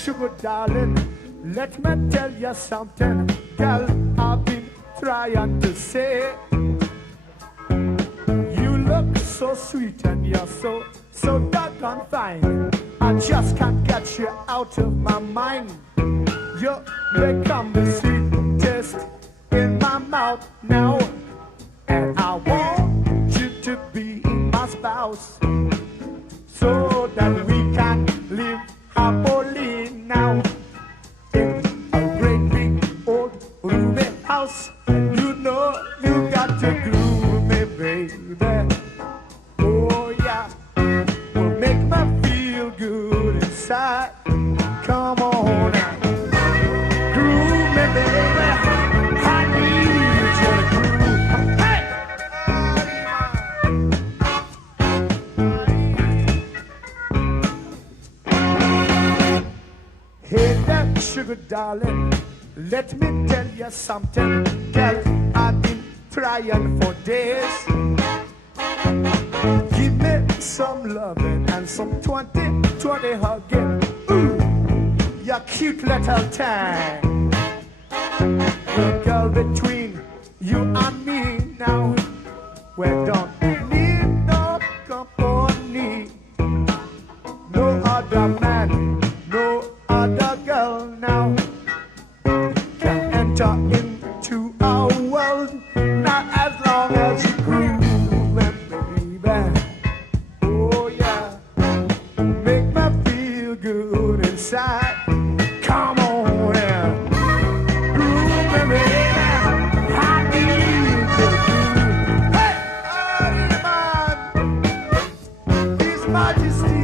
sugar darling, let me tell you something, girl, I've been trying to say. You look so sweet and you're so doggone fine. I just can't get you out of my mind. You become the sweetest in my mouth now, and I want you to be my spouse, so that we can live happily now in a great big old roomy house. You know you got to groove me, baby. Oh yeah, will make me feel good inside. Come on now, groove me, baby. I need you to groove. Hey! Hey there, sugar darling, let me tell you something, girl, I've been trying for days. Give me some loving and some 20-20 hugging. Ooh, you cute little thing. The girl between you and me now, we don't need no company. No other man, no other girl now can enter into our world, not as long as you groove me, baby. Oh yeah, make me feel good inside. Come on now, groove me, baby. I need you to groove. Hey, man, His Majesty.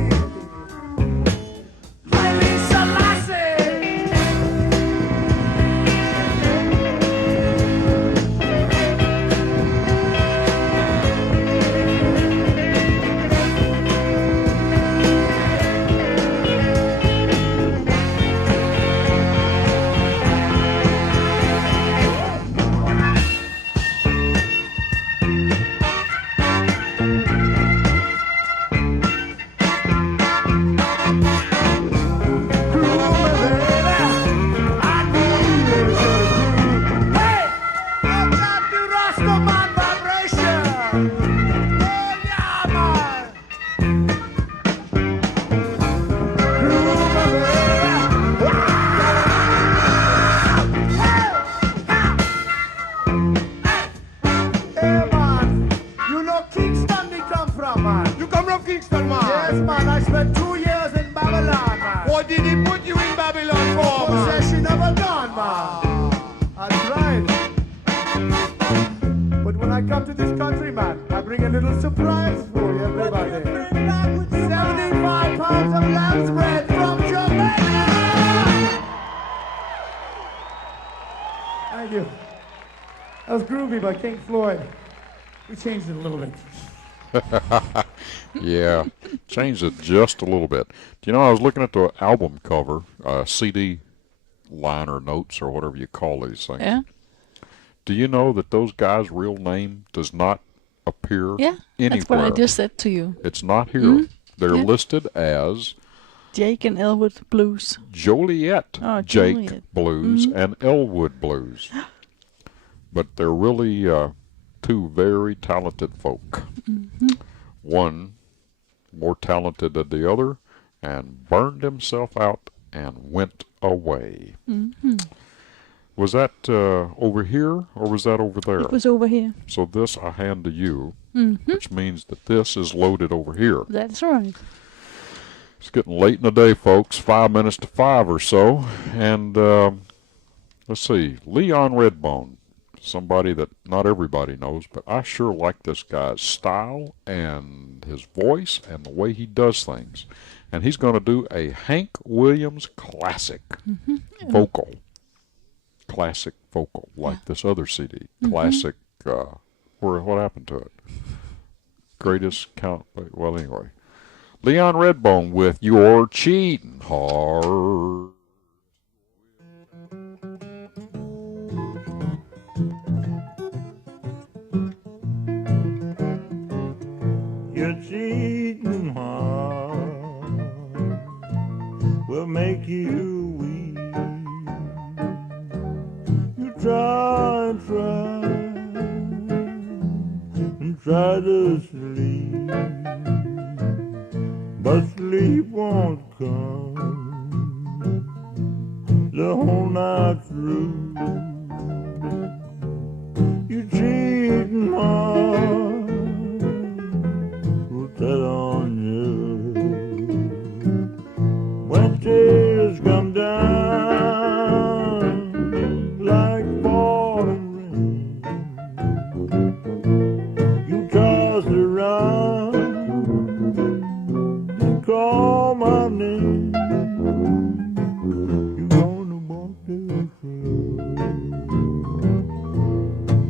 By King Floyd. We changed it a little bit. Yeah, changed it just a little bit. Do you know, I was looking at the album cover, CD liner notes or whatever you call these things. Yeah. Do you know that those guys' real name does not appear anywhere? That's what I just said to you. It's not here. They're listed as Jake and Elwood Blues. Joliet, Jake Blues and Elwood Blues. But they're really two very talented folk. One more talented than the other, and burned himself out and went away. Was that over here, or was that over there? It was over here. So this I hand to you, which means that this is loaded over here. That's right. It's getting late in the day, folks. 5 minutes to 5 or so. And let's see, Leon Redbone. Somebody that not everybody knows, but I sure like this guy's style and his voice and the way he does things. And he's going to do a Hank Williams classic vocal. Classic vocal, like this other CD. Classic, what happened to it? Greatest count, well, anyway. Leon Redbone with You're Cheating Hard. You're cheating hard. will make you weep. You try and try to sleep, but sleep won't come the whole night through. You cheating heart will tell on you when tears come down like falling rain. You toss around and call my name. You gonna walk this road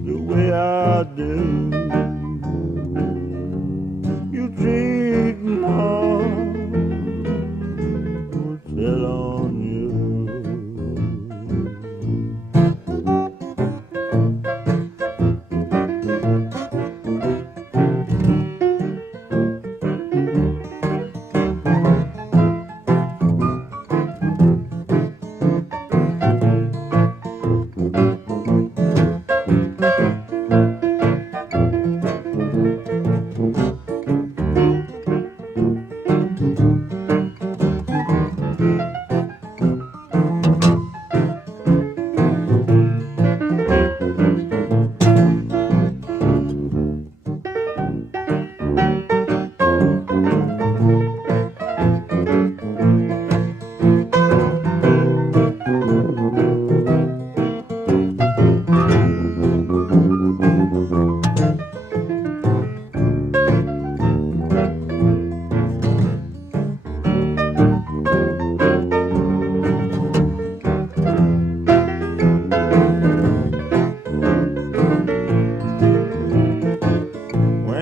the way I do. You cheating heart will tell on you.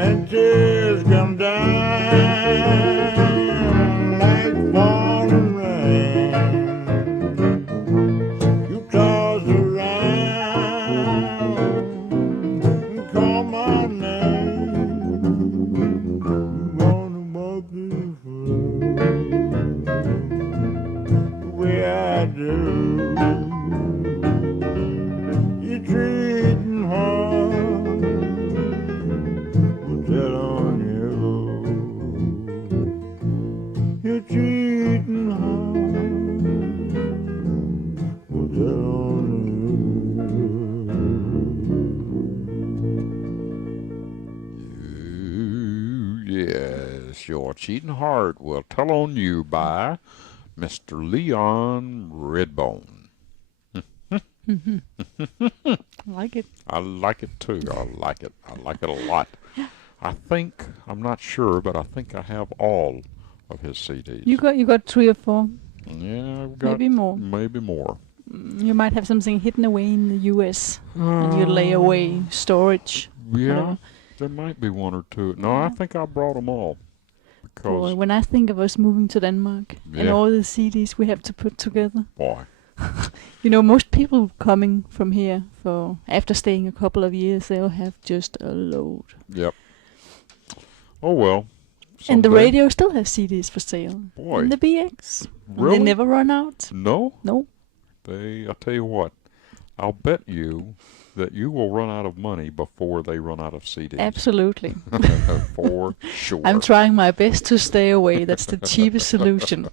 When tears come down like falling rain, you toss around and call my name. You wanna walk this road the way I do. You treating hard will tell on you. You're cheating hard will tell on Yes, your cheating heart will tell on you by Mr. Leon Redbone. I like it. I like it too. I like it. I like it a lot. I think, I'm not sure, but I think I have all of his CDs. You got 3 or 4. Yeah, I've got Maybe more. Maybe more. You might have something hidden away in the US and you lay away storage. Yeah, there might be 1 or 2. No, I think I brought them all. Because, Boy, when I think of us moving to Denmark and Yeah. all the CDs we have to put together. boy, You know, most people coming from here for after staying a couple of years, they'll have just a load. yep. Oh well. And the someday. radio still has CDs for sale. Boy. And the BX. And Really? they never run out. No? No. I'll tell you what, I'll bet you that you will run out of money before they run out of CDs. Absolutely. For sure. I'm trying my best to stay away. That's the cheapest solution.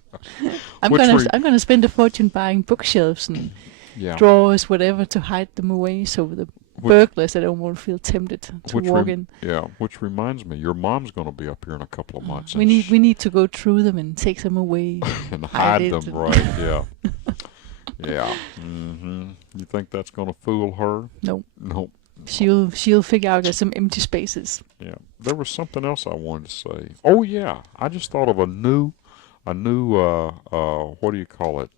I'm Which gonna spend a fortune buying bookshelves and yeah. drawers, whatever, to hide them away so the burglars at home won't feel tempted to walk in. Yeah, which reminds me, your mom's going to be up here in a couple of months. We need to go through them and take them away. and hide it them, and- right? Yeah. Yeah. You think that's going to fool her? No. No. She'll figure out there's some empty spaces. Yeah. There was something else I wanted to say. Oh yeah, I just thought of a new what do you call it?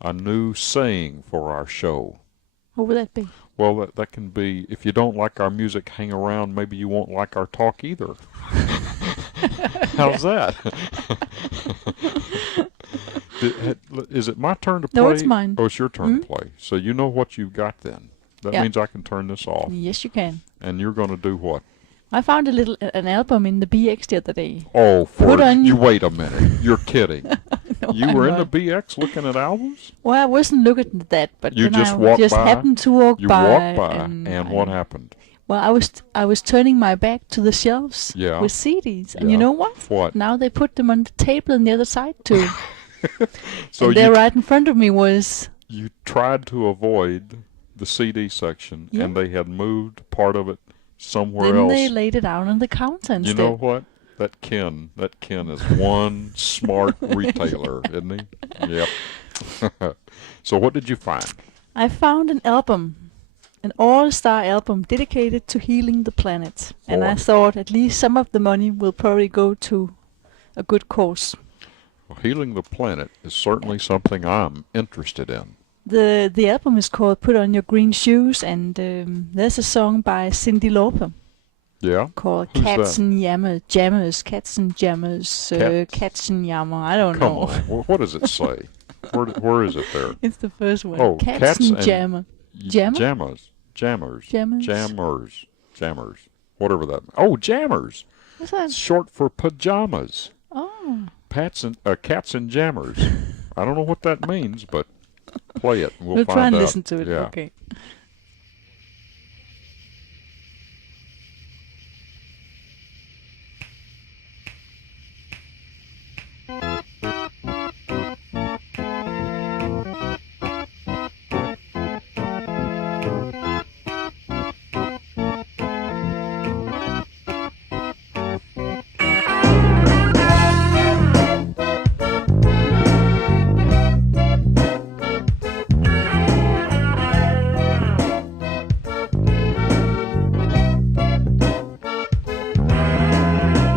A new saying for our show. What would that be? Well, that can be, if you don't like our music, hang around. Maybe you won't like our talk either. How's that? Is it my turn to play? No, it's mine. Oh, it's your turn to play. So you know what you've got then. That Yeah. means I can turn this off. Yes, you can. And you're going to do what? I found an album in the BX the other day. Oh, Put on you wait a minute. You're kidding. No, You I'm were in the not. BX looking at albums? Well, I wasn't looking at that, but You then just I walked just by? happened to walk You by. walked by, and what happened? Well, I was turning my back to the shelves Yeah. with CDs, and you Yeah. know what? What? Now they put them on the table on the other side too. So and there, right in front of me, was you tried to avoid the CD section, Yeah. and they had moved part of it somewhere then else. they laid it out on the counter You instead. know what? That Ken is one smart retailer, isn't he? Yep. So what did you find? I found an album, an all-star album dedicated to healing the planet, and I Boy. thought at least some of the money will probably go to a good cause. Well, healing the planet is certainly something I'm interested in. The album is called "Put On Your Green Shoes," and there's a song by Cyndi Lauper Yeah? called Who's "Cats that? and Jammers," Cats and Jammers, Cats? Cats and Yammer. I don't Come know. on. What does it say? Where is it there? It's the first one. Oh, Cats, Cats and and Jammer. Jammer? Jammers. Jammers? Jammers. Whatever that. Oh, jammers. What's that? It's short for pajamas. Oh. Cats and jammers. I don't know what that means, but play it and we'll We'll find try and out. listen to it. Yeah. Okay.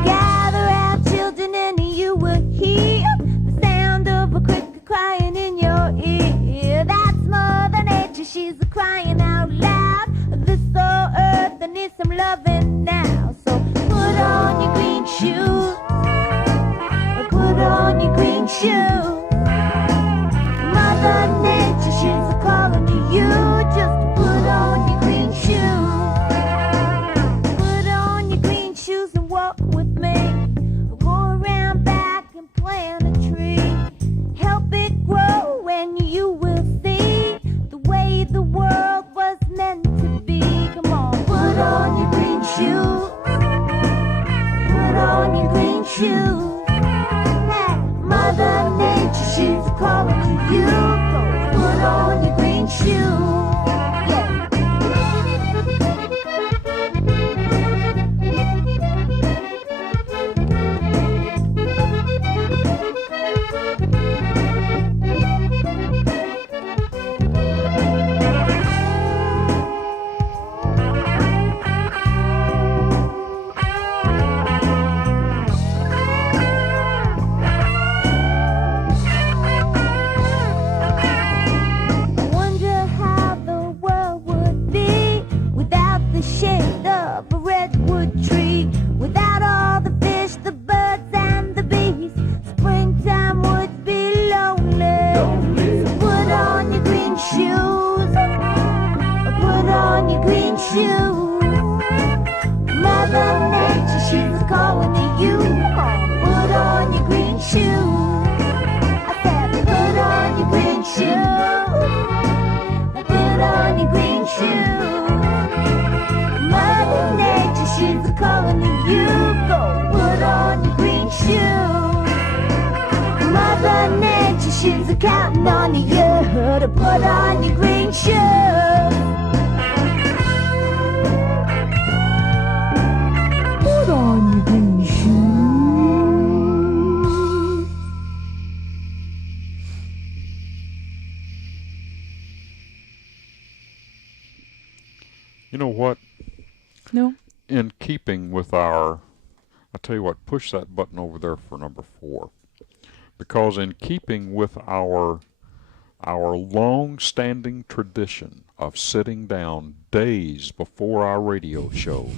Gather round, children, and you will hear the sound of a cricket crying in your ear. That's Mother Nature, she's crying out loud. This old earth that needs some loving now. So put on your green shoes, put on your green shoes. Mother Nature, she's calling to you. Just put on your green shoes. Put on your green shoes and walk with me. Go around back and plant a tree. Help it grow and you will see the way the world was meant to be. Come on, put on your green shoes. Put on your green shoes. Hey, Mother Nature, she's calling to you. Go put on your green shoes. I wonder how the world would be without the shade of a redwood tree, without all the fish, the birds, and the bees. Springtime would be lonely. So put on your green shoes. Put on your green shoes. Mother Nature, she's calling to you. Put on your green shoes. I said, put on your green shoes. Put on your green shoes. Mother Nature, she's calling to you. Go put on your green shoes. Mother Nature, she's counting on you to put on your green shoes. Put on your green shoes. You know what? No. In keeping with I tell you what, push that button over there for number 4. Because in keeping with our long-standing tradition of sitting down days before our radio show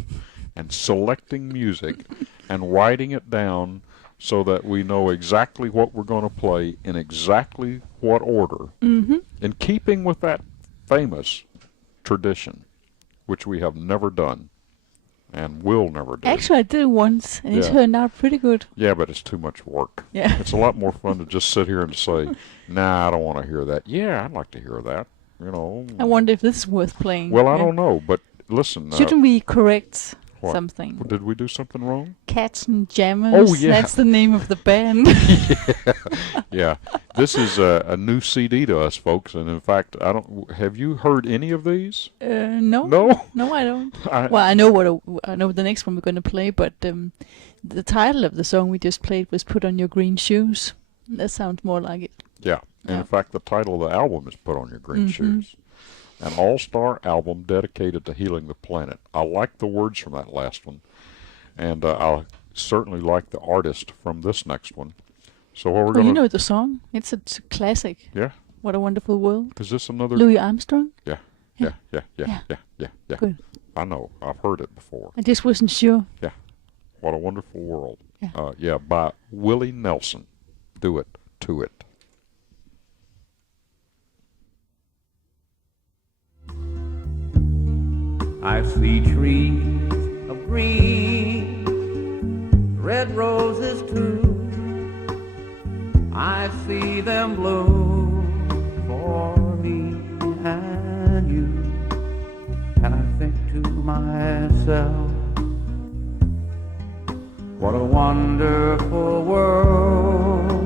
and selecting music and writing it down so that we know exactly what we're going to play in exactly what order. Mm-hmm. In keeping with that famous tradition, which we have never done, and will never do. Actually, I did it once, and it Yeah. turned out pretty good. Yeah, but it's too much work. Yeah. It's a lot more fun to just sit here and say, nah, I don't want to hear that. Yeah, I'd like to hear that. You know. I wonder if this is worth playing. Well, I Yeah. don't know, but listen. Shouldn't we correct what? something? Did we do something wrong? Cats and Jammers. Oh, yeah. That's the name of the band. Yeah. This is a new CD to us, folks, and in fact, I don't. Have you heard any of these? No. No. No, I don't. I- Well, I know the next one we're going to play, but the title of the song we just played was "Put on Your Green Shoes." That sounds more like it. Yeah. And Yeah. in fact, the title of the album is "Put on Your Green Shoes." An all-star album dedicated to healing the planet. I like the words from that last one, and I certainly like the artist from this next one. So what we're Well, gonna you know the song. It's a classic. yeah. What a Wonderful World. Is this another? Louis Armstrong. Yeah. I know. I've heard it before. I just wasn't sure. What a Wonderful World. Yeah. By Willie Nelson. Do it to it. I see trees of green, red roses too. I see them bloom for me and you. And I think to myself, what a wonderful world.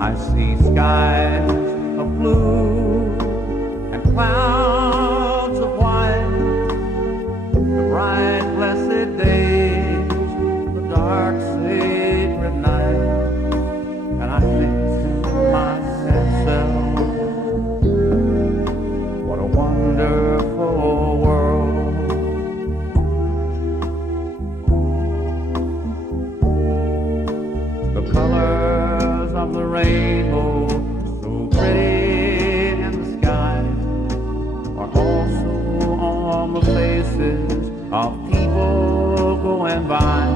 I see skies of blue and clouds of white, the bright blessed days, the dark sacred night, and I think to myself, what a wonderful world. The colors of the rainbow, pretty in the sky, are also on the faces of people going by.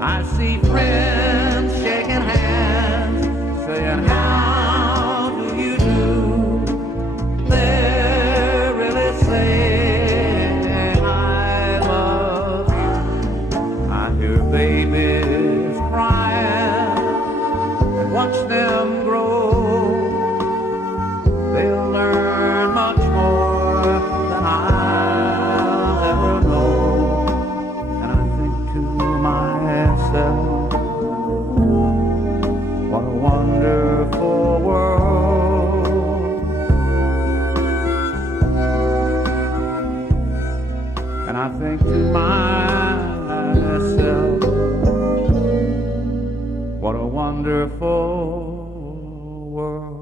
I see friends shaking hands, saying, how do you do? They're really saying, I love you. I hear babies crying and watch them grow. They'll learn much more than I'll ever know. And I think to myself, what a wonderful world. And I think to myself, what a wonderful world.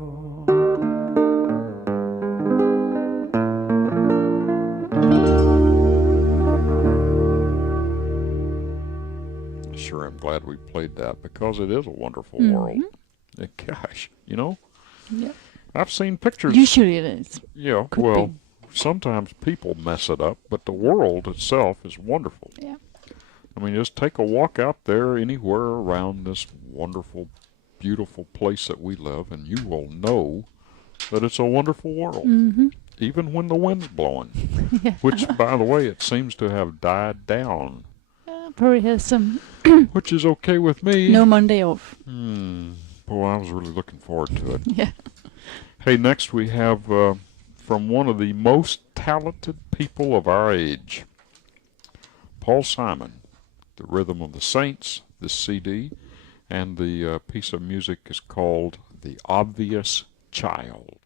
Sure, I'm glad we played that because it is a wonderful world. And gosh, you know, Yep. I've seen pictures. Usually it is. Yeah, Could well, be. sometimes people mess it up, but the world itself is wonderful. Yeah. I mean, just take a walk out there anywhere around this wonderful, beautiful place that we live, and you will know that it's a wonderful world, even when the wind's blowing, Yeah. which, by the way, it seems to have died down, Probably has some which is okay with me. no Monday off. Boy, I was really looking forward to it. Yeah. Hey, next we have from one of the most talented people of our age, Paul Simon, The Rhythm of the Saints, this CD, and the piece of music is called The Obvious Child.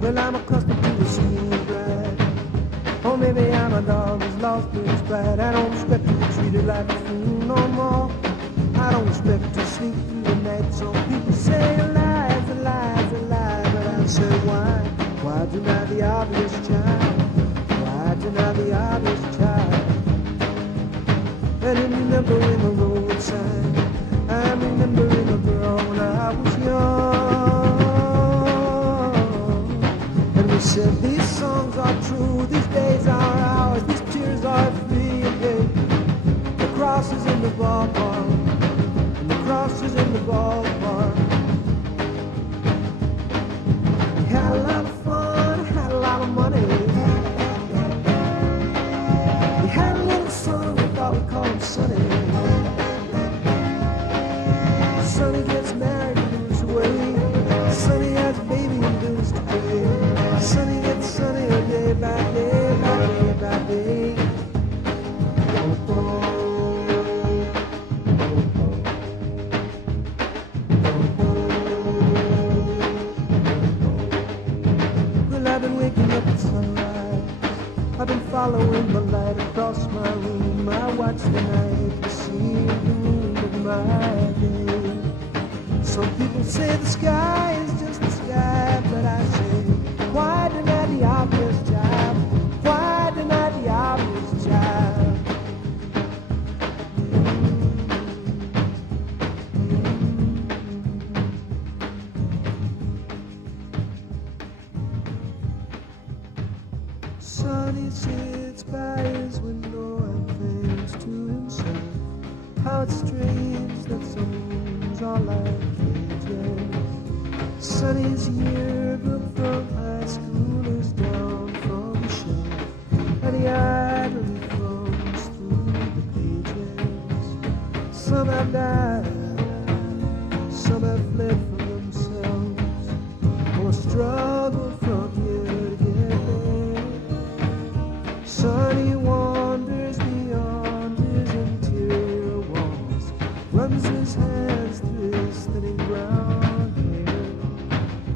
Well, I'm accustomed to the scene bride. Or maybe I'm a dog who's lost his pride. I don't expect to be treated like a fool no more. I don't expect to sleep through the night. Some people say lies, a lies, a lie. But I say why? Why deny the obvious child? Why deny the obvious child? is in the ballpark, and the cross is in the ballpark. We had a lot of fun, had a lot of money. We had a little son, we thought we'd call him Sonny. Sonny gets married and moves away. Sonny has a baby and bills to pay. Sonny gets sunnier day by day by day by day. Well, I've been waking up at sunrise. I've been following the light across my room. I watch the night to see the moon of my day. Some people say the sky is just the sky, but I say, why deny the obvious, child? Why deny the obvious, child? Sonny sits by his window and thinks to himself, how it's strange that some rooms are like cages. Sonny's yearbook from high school is down from the shelf, and he idly thumbs through the pages. Some have died, some have fled from themselves, or struggled from here to get there. Sonny wanders beyond his interior walls, runs his hands through his thinning brown hair.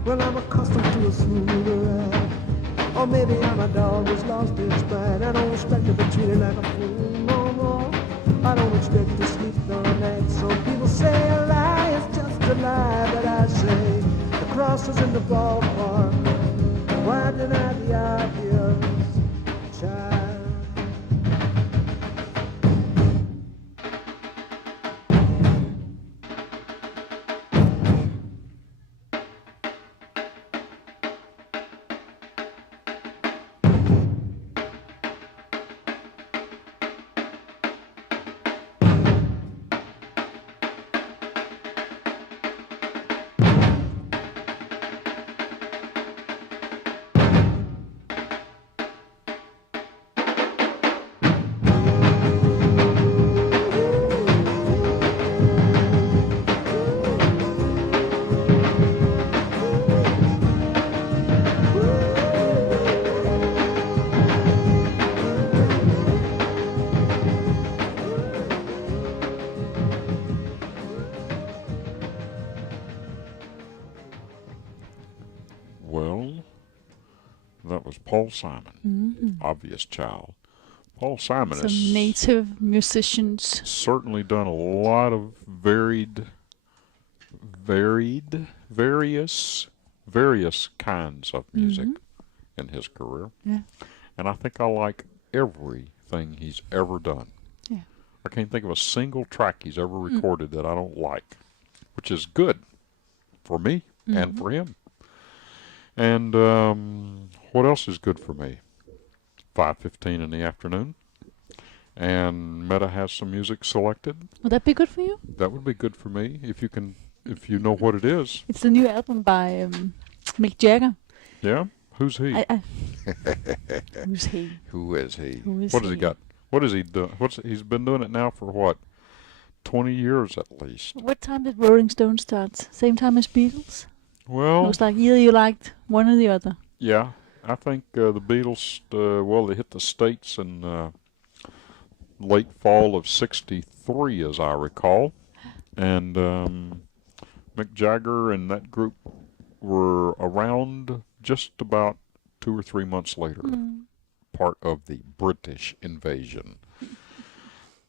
Well, I'm accustomed to a smoother ride, or maybe I'm a dog who's lost his pride. I don't expect to be treated like a fool no more. I don't expect to sleep all night. Some people say a lie is just a lie, but I say the cross is in the ballpark. Why deny the obvious, child? Well, that was Paul Simon, Obvious Child. Paul Simon Some has native musicians. certainly done a lot of various kinds of music in his career. Yeah. And I think I like everything he's ever done. Yeah. I can't think of a single track he's ever recorded that I don't like, which is good for me and for him. And what else is good for me? 5:15 in the afternoon, and Mette has some music selected. Would that be good for you? That would be good for me if you know what it is. It's the new album by Mick Jagger. Yeah, who's he? Who's he? Who is he? Who is What has he he? got? What has he done? He's been doing it now for what? 20 years at least. What time did Rolling Stones start? Same time as Beatles? It Well, was like either you liked one or the other. yeah, I think the Beatles. Well, they hit the States in late fall of '63, as I recall, and Mick Jagger and that group were around just about 2 or 3 months later, part of the British invasion.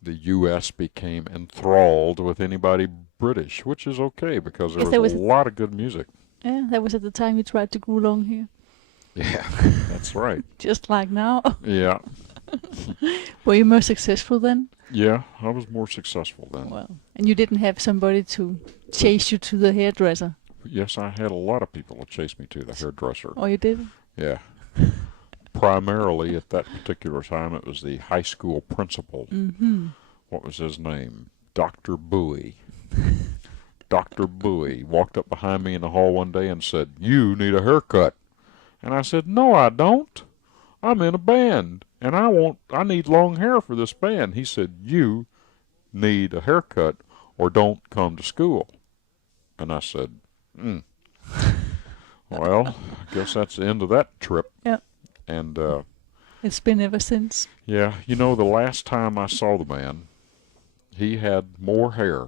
The U.S. became enthralled with anybody British, which is okay because there was a lot of good music. Yeah, that was at the time you tried to grow long hair. Yeah, that's right. Just like now. Yeah, Were you more successful then? yeah, I was more successful then. Well, and you didn't have somebody to chase you to the hairdresser? Yes, I had a lot of people that chased me to the hairdresser. Oh, you did? Yeah. Primarily at that particular time, it was the high school principal what was his name? Dr. Bowie. Dr. Bowie walked up behind me in the hall one day and said, "You need a haircut." And I said, "No, I don't. I'm in a band, and I need long hair for this band." He said, "You need a haircut or don't come to school." And I said, Well, I guess that's the end of that trip. Yeah. And, It's been ever since. yeah, you know, the last time I saw the man, he had more hair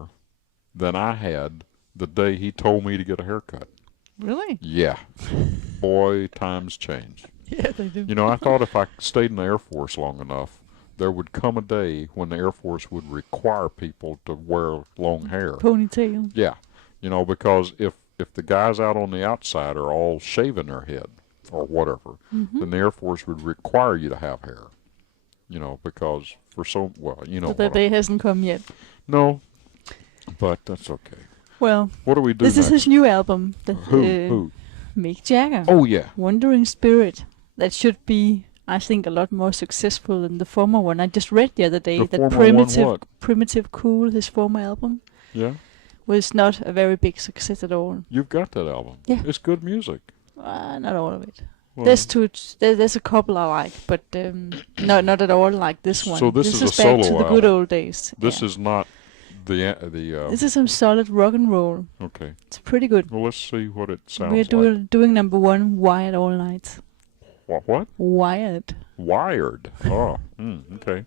than I had the day he told me to get a haircut. Really? Yeah. Boy, times change. Yeah, they do. You know, I thought if I stayed in the Air Force long enough, there would come a day when the Air Force would require people to wear long hair. Ponytail. Yeah. You know, because if the guys out on the outside are all shaving their head or whatever, then the Air Force would require you to have hair. You know, because for so, well, you know. But that day hasn't come yet. No, but that's okay. Well, What do we do this next? is his new album. Who? Mick Jagger. Oh, yeah. Wandering Spirit. That should be, I think, a lot more successful than the former one. I just read the other day The that former one what? Primitive Cool, his former album, Yeah. was not a very big success at all. You've got that album. Yeah. It's good music. Not all of it. Well, There's a couple I like, but not at all like this one. So this is a back solo to the good album. old days. This Yeah. is not the This is some solid rock and roll. okay. It's pretty good. Well, let's see what it sounds We're like. doing number one, Wired All Night. What? Wired. Wired. Oh, okay.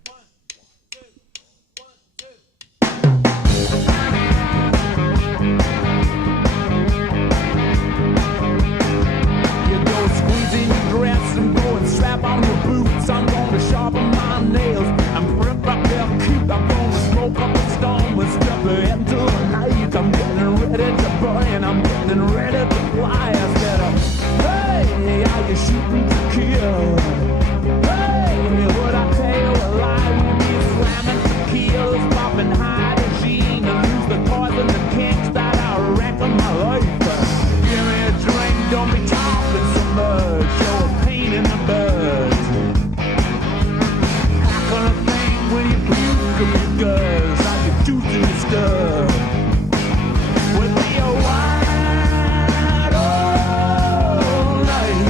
You go squeezing your dress and go and strap on your boots. I'm gonna sharpen my nails and prep up them cute. I'm gonna smoke up a storm and step into the night. I'm getting ready to burn. I'm getting ready to fly. I said, hey, are you shooting to kill? Hey, would I tell a lie? We'd be slamming tequilas, popping hydrogen, and lose the toys and the kinks that are wrecking my life. Give me a drink, don't be talking so much. Show a pain in the bud. How can I think when you puke up your guts? Like you do to your stuff. With me a wide all night.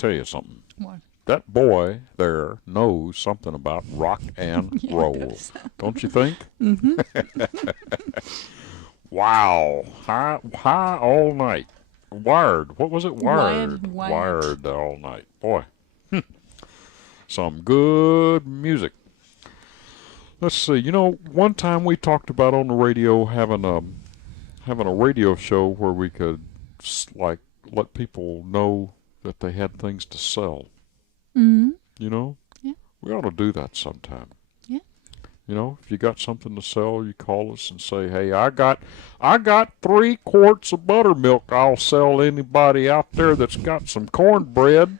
tell you something. What? That boy there knows something about rock and roll. Don't you think? Mm-hmm. Wow. High all night. Wired. What was it? Wired. Wired all night. Boy. Some good music. Let's see. You know, one time we talked about on the radio having a radio show where we could like let people know that they had things to sell. Mm-hmm. You know? Yeah. We ought to do that sometime. Yeah. You know, if you got something to sell, you call us and say, "Hey, I got 3 quarts of buttermilk I'll sell anybody out there that's got some cornbread."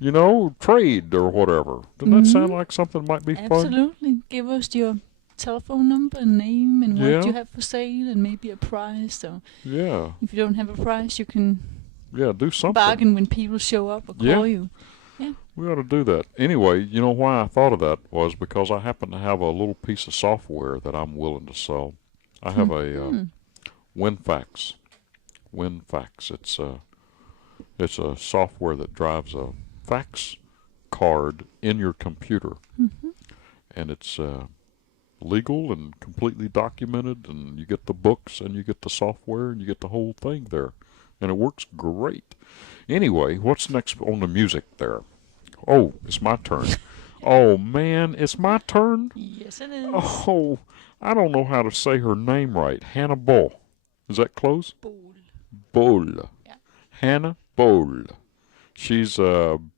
You know, trade or whatever. Doesn't that sound like something might be fun? Absolutely. Give us your telephone number and name and Yeah. what you have for sale and maybe a price. So Yeah. if you don't have a price, you can Yeah, do something. bargain when people show up or call you. Yeah. We ought to do that. Anyway, you know why I thought of that was because I happen to have a little piece of software that I'm willing to sell. I have a WinFax. WinFax. It's a software that drives a fax card in your computer. Mm-hmm. And it's legal and completely documented, and you get the books and you get the software and you get the whole thing there. And it works great. Anyway, what's next on the music there? Oh, it's my turn. Oh, man, it's my turn? Yes, it is. Oh, I don't know how to say her name right. Hannah Bull. Is that close? Bull. Bull. Yeah. Hannah Bull. She's Italian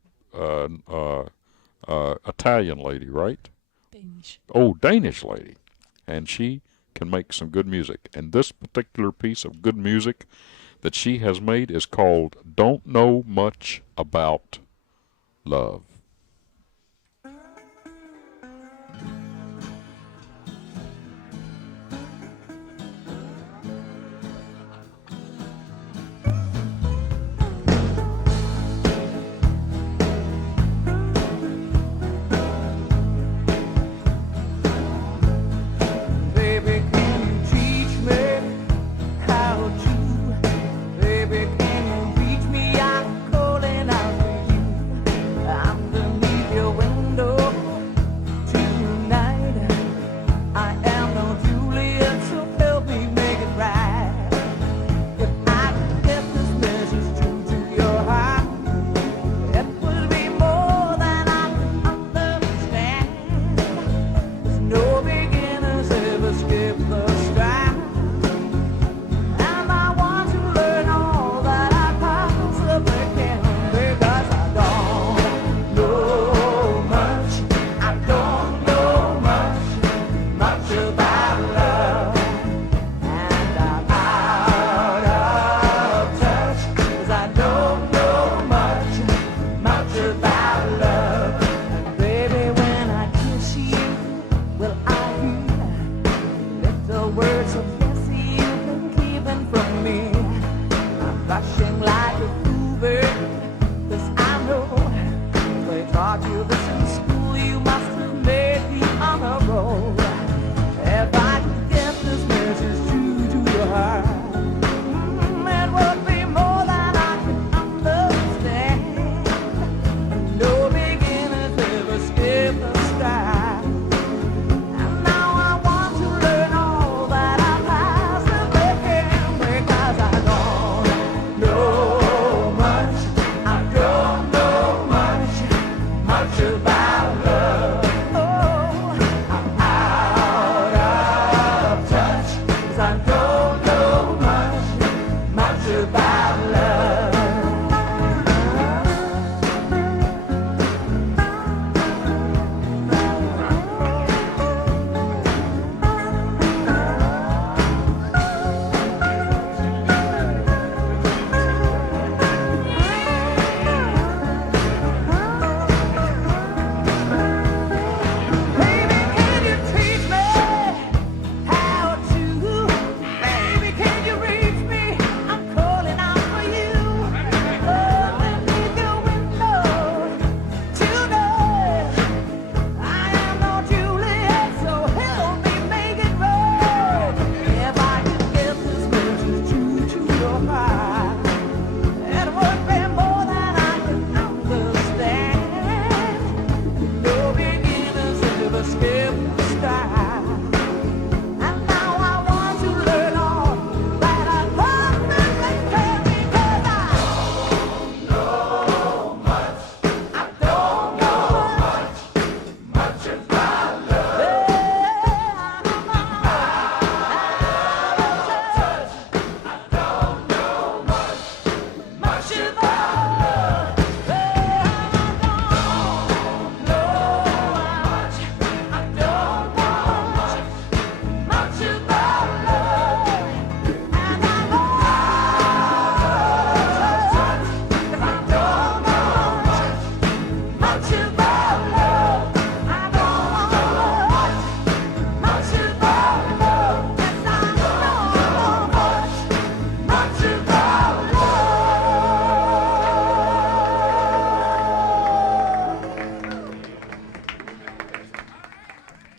lady, right? Danish. Oh, Danish lady. And she can make some good music. And this particular piece of good music that she has made is called Don't Know Much About Love. Baby, can you teach me how to? Baby, can you reach me? I'm calling out to you. I'm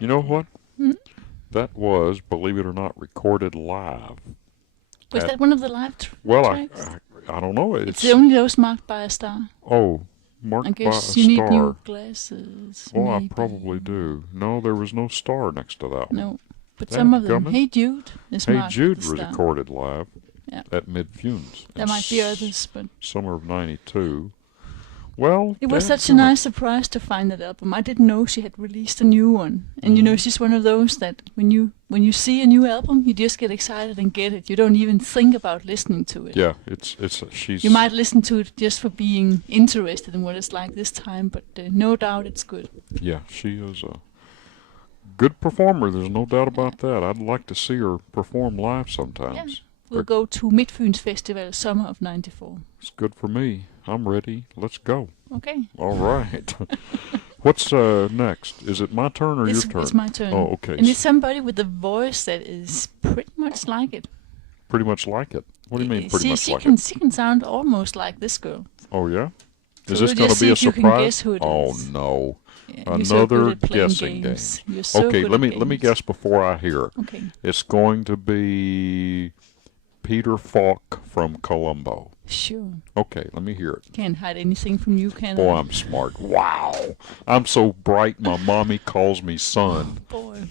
You know what? Hmm? That was, believe it or not, recorded live. Was that one of the live Well, tracks? I don't know. It's only those marked by a star. Oh, marked I by a guess you need star. new glasses. Oh, I maybe. probably do. No, there was no star next to that one. No, but That some of them. gummit. Hey Jude is Hey marked Jude with a was star. recorded live Yeah. at Mid-Funes. There might be others, but Summer of '92. Well, it was such a dadgummit. nice surprise to find that album. I didn't know she had released a new one. And you know, she's one of those that when you see a new album, you just get excited and get it. You don't even think about listening to it. Yeah, she's. You might listen to it just for being interested in what it's like this time, but no doubt it's good. Yeah, she is a good performer. There's no doubt about that. I'd like to see her perform live sometimes. We'll go to Midtfyns Festival summer of '94. It's good for me. I'm ready. Let's go. Okay. All right. What's next? Is it my turn or your turn? It's my turn. Oh, okay. And it's somebody with a voice that is pretty much like it. Pretty much like it. What do you mean, pretty much she like can, it? She can sound almost like this girl. Oh, yeah? So Is this we'll going just to be a see if you can surprise? guess who it Oh, is. no. Yeah, you're so good Another at playing guessing games. game. You're so Okay, good let at me games. guess before I hear. Okay. It's going to be Peter Falk from Colombo. Sure. Okay, let me hear it. Can't hide anything from you, can Boy, I? I'm smart. Wow. I'm so bright my mommy calls me son. Boy.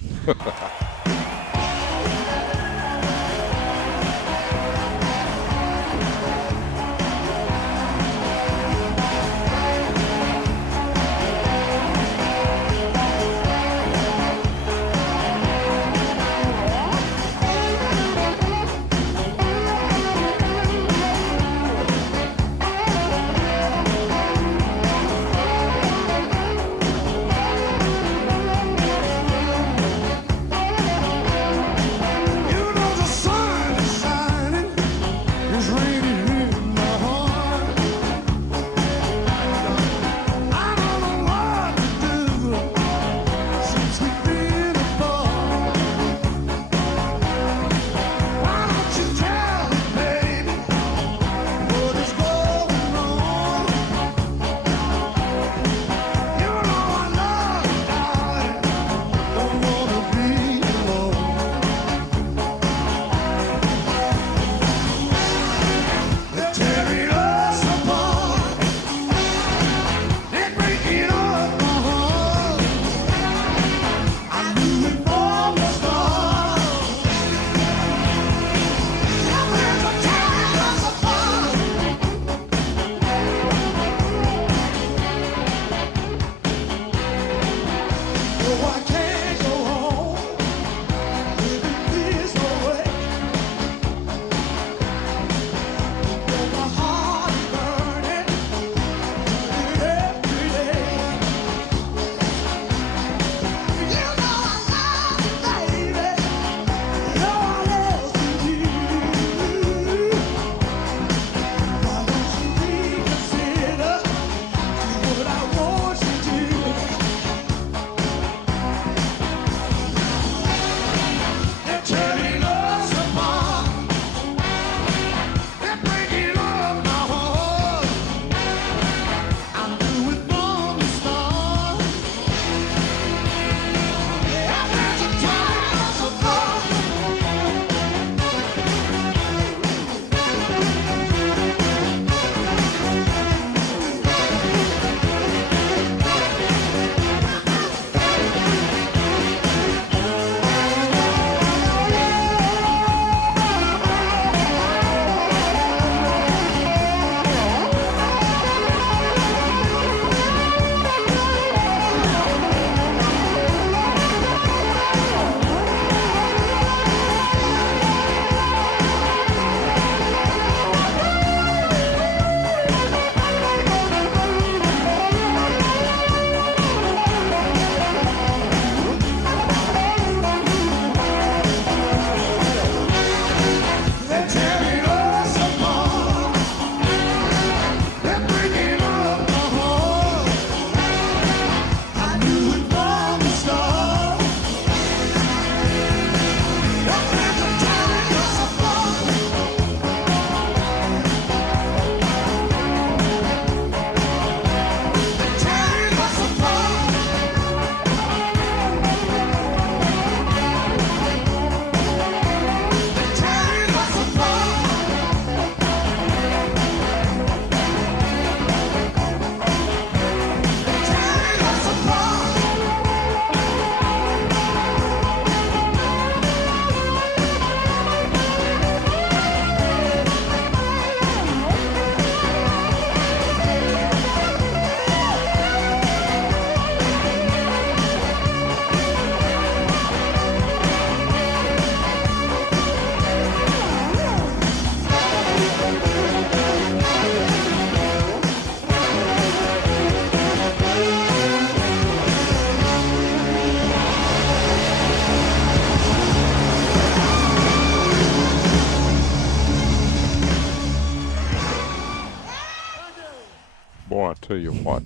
tell you what,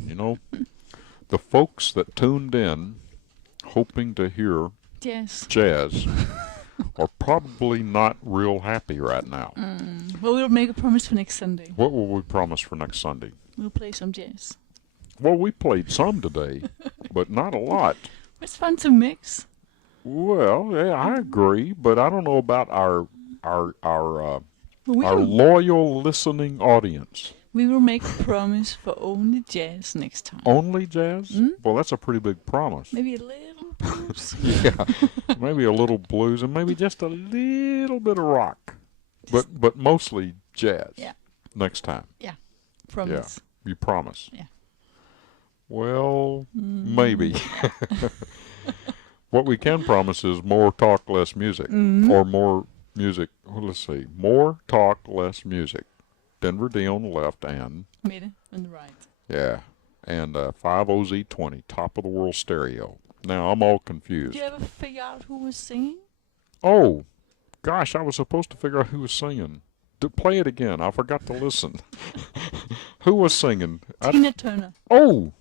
the folks that tuned in hoping to hear jazz are probably not real happy right now. Well, we'll make a promise for next Sunday. What will we promise for next Sunday? We'll play some jazz. Well, we played some today, but not a lot. It's fun to mix. Well, yeah, I agree, but I don't know about our Well, loyal listening audience. we will make a promise for only jazz next time. Only jazz? Well, that's a pretty big promise. Maybe a little blues. Yeah, maybe a little blues and maybe just a little bit of rock, but mostly jazz. Yeah. Next time. Promise. You promise. Yeah. Well, maybe. What we can promise is more talk, less music, or more music. Well, let's see, more talk, less music. DenverD on the left and Mette on the right. yeah, and 5OZ20 top of the world stereo. Now I'm all confused. Did you ever figure out who was singing? Oh, gosh, I was supposed to figure out who was singing. Play it again. I forgot to listen. Who was singing? Tina Turner. Oh,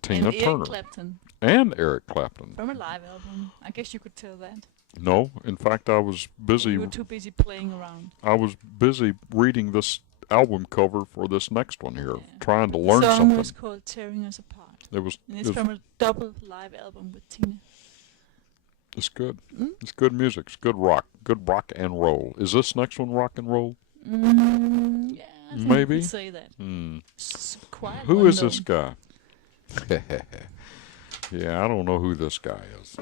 Tina and Turner. Eric Clapton. And Eric Clapton. From a live album. I guess you could tell that. No, in fact, I was busy. You were too busy playing around. I was busy reading this album cover for this next one here, trying to The learn song something. was called Tearing Us Apart. It was. And it's from a double live album with Tina. It's good. It's good music. It's good rock. Good rock and roll. Is this next one rock and roll? Yeah, I think Maybe. you could say that. It's quite Who is unknown. this guy? Yeah, I don't know who this guy is.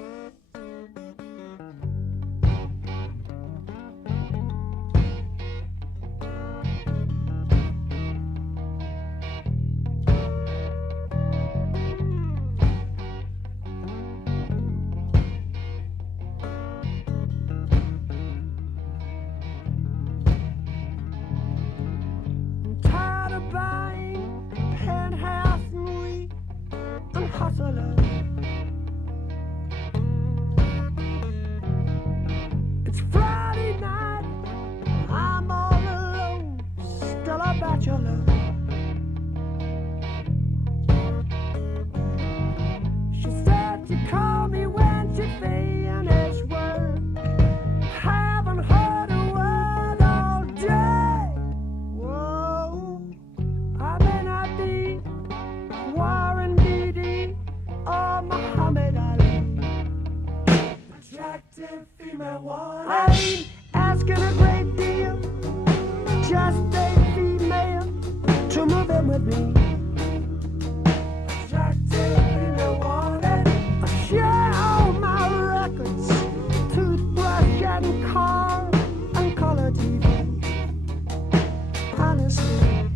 I'm tired of buying penthouse and weed and hustling. It's Friday night, I'm all alone, still a bachelor. She said she'd call me when she finished work. Haven't heard a word all day. Whoa, I may not be Warren Beatty or Muhammad Ali. Attractive female one. I ain't asking a great deal, just a female to move in with me. Attractive female wanted. I share all my records, toothbrush and car and color TV. Honestly,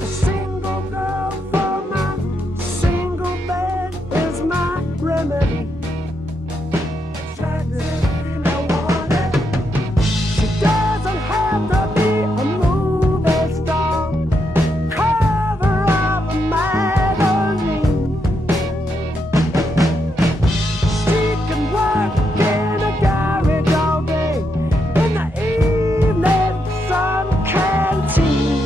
a single girl for my single bed is my remedy. Attractive female wanted. She doesn't have to be a movie star, cover of a magazine. She can work in a garage all day, in the evening some canteen.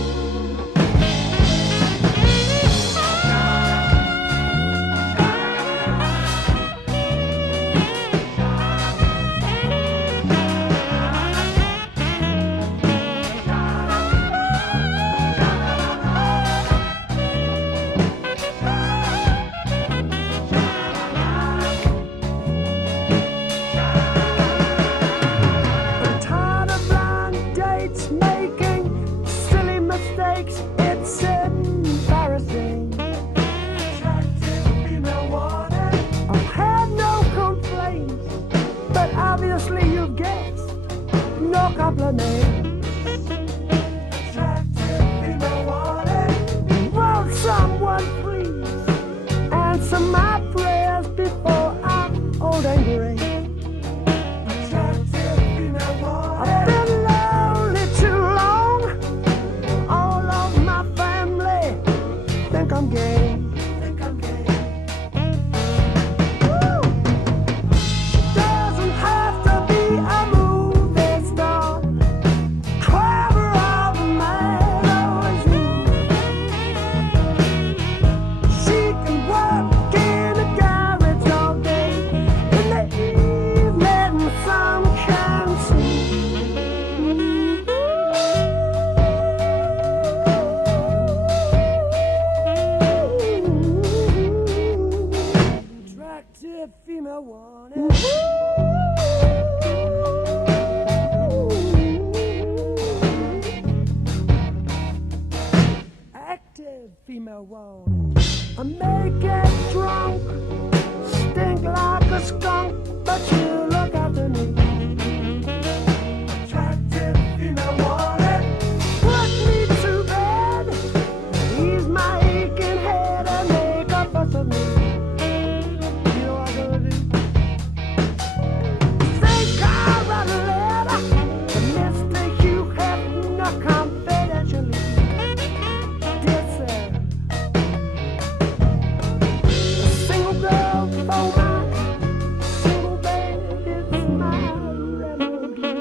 I'm tired of blind dates, making silly mistakes. It's embarrassing. Attractive female wanted. I've had no complaints, but obviously you guessed, no compliments. Attractive female wanted. Won't someone please answer my prayers before I'm old and gray? I've been lonely too long. All of my family think I'm gay. Woo! Doesn't have to be a movie star, Active female one. I may get drunk, stink like a skunk, but you look after me. Attractive female wanted, put me to bed, ease my aching head and make a fuss of me. You know what I'm gonna do? Think I'll write a letter to Mr. Hugh Hefner confidentially. Dear sir, a single girl for my single bed is my remedy.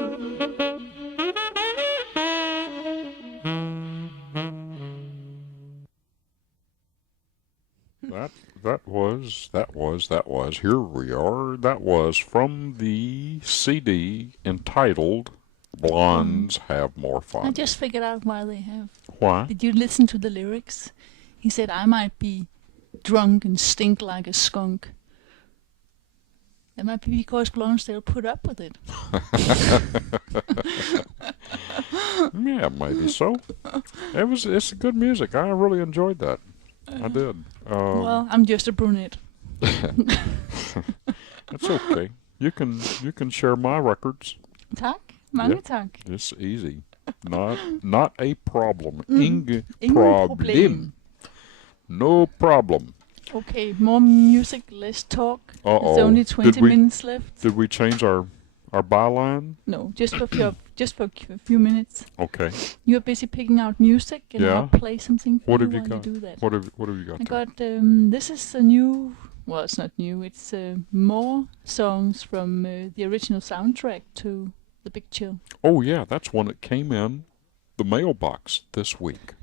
That was. Here we are. That was from the CD entitled Blondes Have More Fun. I just figured out why they have. Why? Did you listen to the lyrics? He said, I might be drunk and stink like a skunk. That might be because blondes, they'll put up with it. Yeah, maybe so. It's good music. I really enjoyed that. I did. Well, I'm just a brunette. That's okay. You can share my records. Tack. Mange Yeah. tack. It's easy. Not a problem. Ingen problem. problem. No problem. Okay, more music, less talk. Uh-oh. There's only 20 Did we- minutes left. Did we change our byline? No, just for a few minutes. Okay. You're busy picking out music, and Yeah. I'll play something for What you have you while got? you do that. What have you got? I there? got this is a new. Well, it's not new. It's more songs from the original soundtrack to The Big Chill. Oh yeah, that's one that came in the mailbox this week,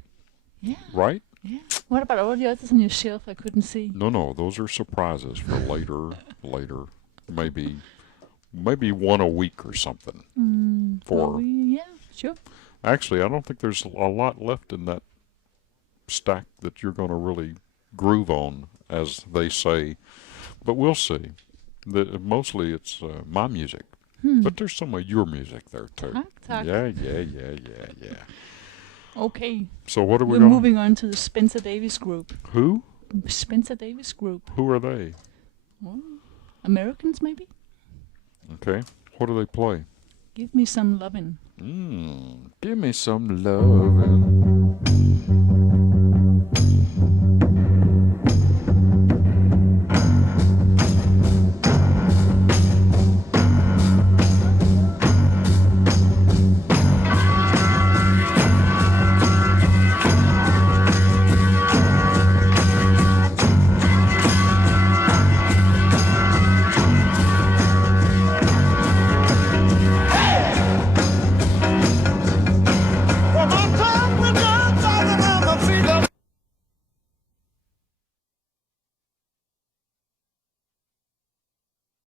Yeah. right? Yeah. What about all the others on your shelf I couldn't see? No, those are surprises for later. Maybe one a week or something. Yeah, sure. Actually, I don't think there's a lot left in that stack that you're going to really groove on, as they say. But we'll see. Mostly it's my music. But there's some of your music there, too. Tack. Yeah. Okay. So what are we We're going to... moving on to the Spencer Davis Group. Who? Spencer Davis Group. Who are they? Well, Americans, maybe? Okay. What do they play? Give me some lovin'. Give me some lovin'.